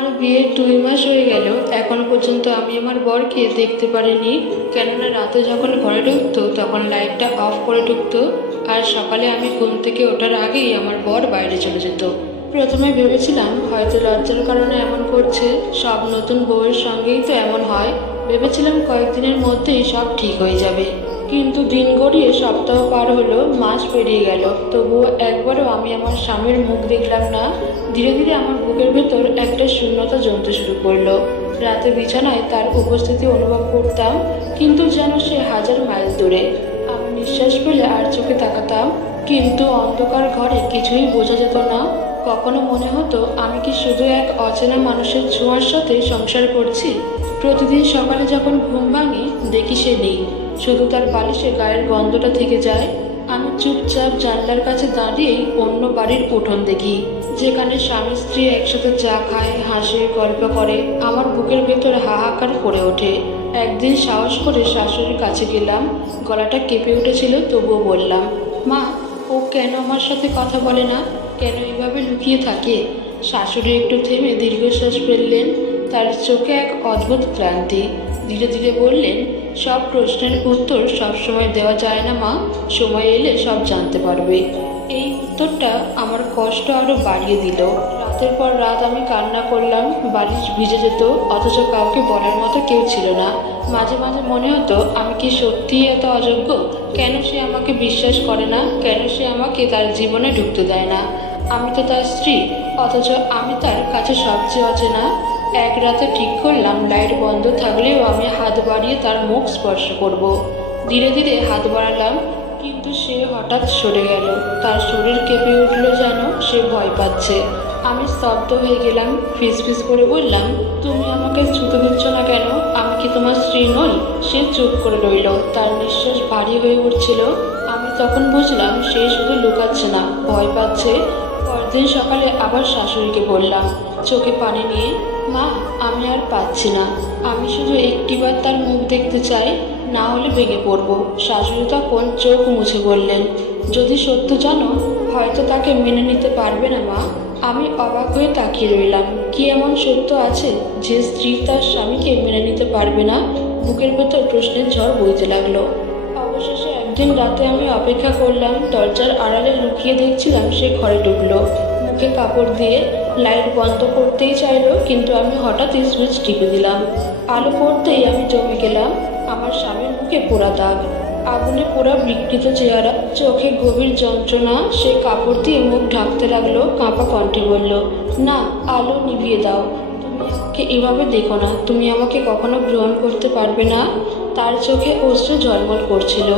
আমার বিয়ের দুই মাস হয়ে গেল। এখন পর্যন্ত আমি আমার বরকে দেখতে পারিনি। কেননা রাতে যখন ঘরে ঢুকতো, তখন লাইটটা অফ করে ঢুকতো। আর সকালে আমি ঘুম থেকে ওঠার আগেই আমার বর বাইরে চলে যেত। প্রথমে ভেবেছিলাম হয়তো লজ্জার কারণে এমন করছে, সব নতুন বউয়ের সঙ্গেই তো এমন হয়। ভেবেছিলাম কয়েকদিনের মধ্যেই সব ঠিক হয়ে যাবে। কিন্তু দিন গড়িয়ে সপ্তাহ পার হলো, মাস পেরিয়ে গেল। তবুও একবারও আমি আমার স্বামীর মুখ দেখলাম না। ধীরে ধীরে আমার বুকের ভেতর একটা শূন্যতা জমতে শুরু করল। রাতে বিছানায় তার উপস্থিতি অনুভব করতাম, কিন্তু যেন সে হাজার মাইল দূরে। আমি নিঃশ্বাস পেলে আর চোখে তাকাতাম। কিন্তু অন্ধকার ঘরে কিছুই বোঝা যেত না। কখনো মনে হতো, আমি কি শুধু এক অচেনা মানুষের ছোঁয়ার সাথে সংসার করছি? প্রতিদিন সকালে যখন ঘুম ভাঙি, দেখি সে নেই। শুধু তার বালিশে গায়ের গন্ধটা থেকে যায়। আমি চুপচাপ জানলার কাছে দাঁড়িয়েই অন্য বাড়ির উঠোন দেখি, যেখানে স্বামী স্ত্রী একসাথে চা খায়, হাসে, গল্প করে। আমার বুকের ভেতর হাহাকার করে ওঠে। একদিন সাহস করে শাশুড়ির কাছে গেলাম। গলাটা কেঁপে উঠেছিল, তবুও বললাম, মা ও কেন আমার সাথে কথা বলে না? কেন এভাবে লুকিয়ে থাকে? শাশুড়ি একটু থেমে দীর্ঘশ্বাস ফেললেন। তার চোখে এক অদ্ভুত ক্লান্তি। ধীরে ধীরে বললেন, সব প্রশ্নের উত্তর সবসময় দেওয়া যায় না, মা। সময় এলে সব জানতে পারবে। এই উত্তরটা আমার কষ্ট আরও বাড়িয়ে দিল। রাতের পর রাত আমি কান্না করলাম, বালিশ ভিজে যেত, অথচ কাউকে বলার মতো কেউ ছিল না। মাঝে মাঝে মনে হতো, আমি কি সত্যিই এত অযোগ্য? কেন সে আমাকে বিশ্বাস করে না? কেন সে আমাকে তার জীবনে ঢুকতে দেয় না? আমি তো তার স্ত্রী, অথচ আমি তার কাছে সবচেয়ে অচেনা। এক রাতে ঠিক করলাম, লাইট বন্ধ থাকলেও আমি হাত বাড়িয়ে তার মুখ স্পর্শ করব। ধীরে ধীরে হাত বাড়ালাম, কিন্তু সে হঠাৎ সরে গেল। তার শরীর কেঁপে উঠল যেন সে ভয় পাচ্ছে। আমি স্তব্ধ হয়ে গেলাম, ফিস ফিস করে বললাম, তুমি আমাকে ছুতে দিচ্ছ না কেন? আমি কি তোমার স্ত্রী নই? সে চুপ করে রইল। তার নিঃশ্বাস ভারী হয়ে উঠছিল। আমি তখন বুঝলাম, সে শুধু লুকাচ্ছে না, ভয় পাচ্ছে। পরদিন সকালে আবার শাশুড়িকে বললাম, চোখে পানি নিয়ে মা, আমি আর পাচ্ছি না। আমি শুধু একটিবার তার মুখ দেখতে চাই, না হলে ভেঙে পড়ব। শাশুড়ি তখন চোখ মুছে বললেন। যদি সত্য জানো, হয়তো তাকে মেনে নিতে পারবে না মা। আমি অবাক হয়ে তাকিয়ে রইলাম। কি এমন সত্য আছে যে স্ত্রী তার স্বামীকে মেনে নিতে পারবে না? বুকের ভেতর প্রশ্নের ঝড় বইতে লাগল। অবশেষে একদিন রাতে আমি অপেক্ষা করলাম, দরজার আড়ালে লুকিয়ে দেখছিলাম সে ঘরে ঢুকলো। মুখে কাপড় দিয়ে লাইট বন্ধ করতেই চাইলো, কিন্তু আমি হঠাৎই সুইচ টিপে দিলাম। আলো পড়তেই আমি জমে গেলাম, আমার স্বামীর মুখে পোড়া দাগ। আগুনে পোড়া বিকৃত চেহারা, চোখে গভীর যন্ত্রণা, সে কাপড় দিয়ে মুখ ঢাকতে লাগল, কাঁপা কণ্ঠে বলল, না, আলো নিভিয়ে দাও। তুমি আমাকে এভাবে দেখো না। তুমি আমাকে কখনো গ্রহণ করতে পারবে না। তার চোখে অশ্রু ঝলমল করছিল।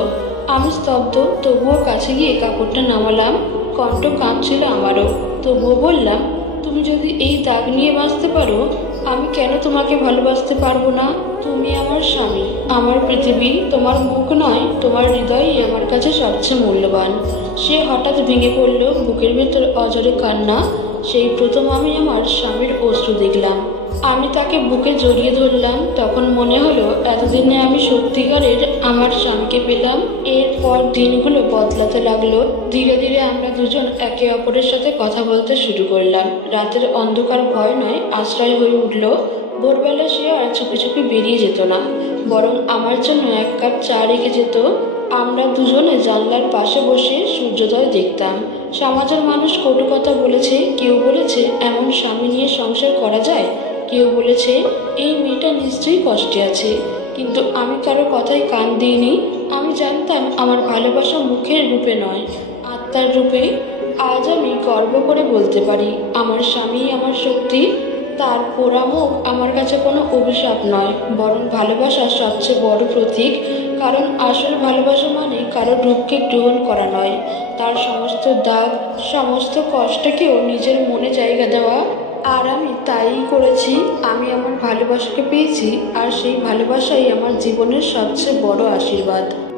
আমি স্তব্ধ, তবুও কাছে গিয়ে কাপড়টা নামালাম। কণ্ঠ কাঁপছিল আমারও। তবুও বললাম তুমি যদি এই দাগ নিয়ে বাঁচতে পারো, আমি কেন তোমাকে ভালোবাসতে পারব না? তুমি আমার স্বামী। আমার পৃথিবী তোমার মুখ নয়, তোমার হৃদয়ই আমার কাছে সবচেয়ে মূল্যবান। সে হঠাৎ ভেঙে পড়ল, বুকের ভেতর অজরে কান্না। সেই প্রথম আমি আমার স্বামীর অশ্রু দেখলাম। আমি তাকে বুকে জড়িয়ে ধরলাম। তখন মনে হলো, এতদিনে আমি সত্যিকারের আমার স্বামীকে পেলাম। এরপর দিনগুলো বদলাতে লাগল। ধীরে ধীরে আমরা দুজন একে অপরের সাথে কথা বলতে শুরু করলাম। রাতের অন্ধকার ভয় নয়, আশ্রয় হয়ে উঠল। ভোরবেলা সে আর চুপি চুপি বেরিয়ে যেত না, বরং আমার জন্য এক কাপ চা রেখে যেত। আমরা দুজনে জানলার পাশে বসে সূর্যোদয় দেখতাম। সমাজের মানুষ কটু কথা বলেছে, কেউ বলেছে, এমন স্বামী নিয়ে সংসার করা যায়? কেউ বলেছে, এই মেয়েটা নিশ্চয়ই কষ্টে আছে। কিন্তু আমি কারও কথায় কান দিইনি। আমি জানতাম আমার ভালোবাসা মুখের রূপে নয়। আত্মার রূপে আজ আমি গর্ব করে বলতে পারি, আমার স্বামী আমার শক্তি, তার পোড়া মুখ আমার কাছে কোনো অভিশাপ নয়। বরং ভালোবাসার সবচেয়ে বড় প্রতীক। কারণ আসল ভালোবাসা মানে কারও রূপকে গ্রহণ করা নয়। তার সমস্ত দাগ, সমস্ত কষ্টকেও নিজের মনে জায়গা দেওয়া। আর আমি তাই করেছি, আমি আমার ভালোবাসাকে পেয়েছি, আর সেই ভালোবাসাই আমার জীবনের সবচেয়ে বড় আশীর্বাদ।